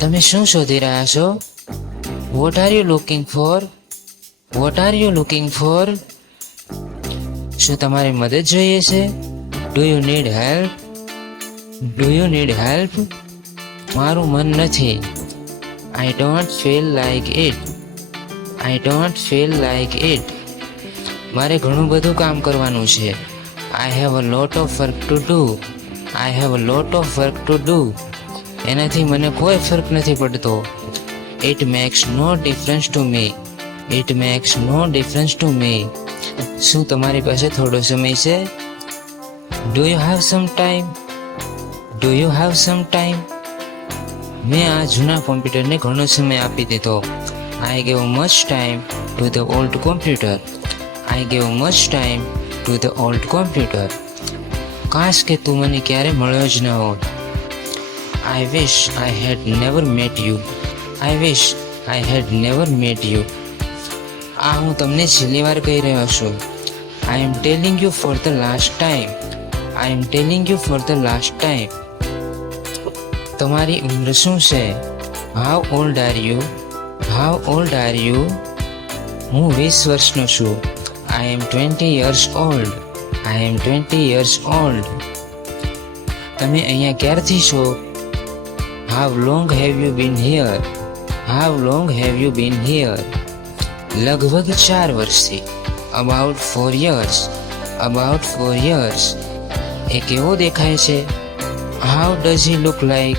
તમે શું શોધી રહ્યા છો? What are you looking for? Vote are you looking for? શું તમારે મદદ જોઈએ છે? Do you need help? Do you need help? મારું મન નથી. I don't feel like it. I don't feel like it. મારે ઘણું બધું કામ કરવાનું છે. I have a lot of work to do. I have a lot of work to do. એનાથી મને કોઈ ફરક નથી પડતો. It makes no difference to me. It makes no difference to me. શું તમારી પાસે થોડો સમય છે? Do you have some time? Do you have some time? મેં આ જૂના કોમ્પ્યુટરને ઘણો સમય આપી દીધો. I gave much time to the old computer. I gave much time to the old computer. કાશ કે તું મને ક્યારે મળ્યો જ ન હોત. I wish I had never met you. I wish I had never met you. આ હું તમને છેલ્લી વાર કહી રહ્યો છું. I am telling you for the last time. I am telling you for the last time. તમારી ઉંમર શું છે? How old are you? How old are you? હું 20 વર્ષનો છું. I M 20 years old. I M 20 years old. તમે અહીંયા ક્યારથી છો? How long have you been here? How long have you been here? લગભગ 4 વર્ષથી. About 4 years. About 4 years. એ કેવો દેખાય છે? How does he look like?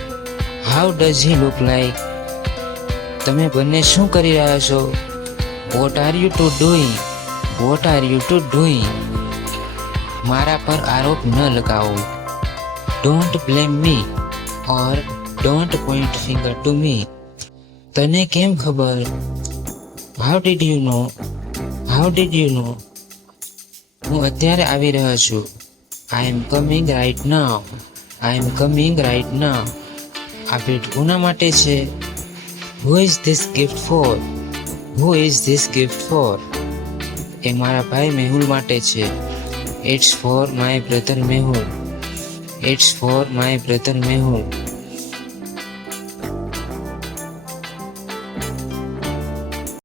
How does he look like? તમે બંને શું કરી રહ્યા છો? What are you two doing? What are you two doing? મારા પર આરોપ ન લગાવો. Don't blame me or don't point finger to me. તને કેમ ખબર? How did you know? How did you know? હું અત્યારે આવી રહ્યો છું. I am coming right now. I am coming right now. આ ભેટ કોના માટે છે? Who is this gift for? Who is this gift for? એ મારા ભાઈ મેહુલ માટે છે. It's for my brother Mehul. It's for my brother Mehul.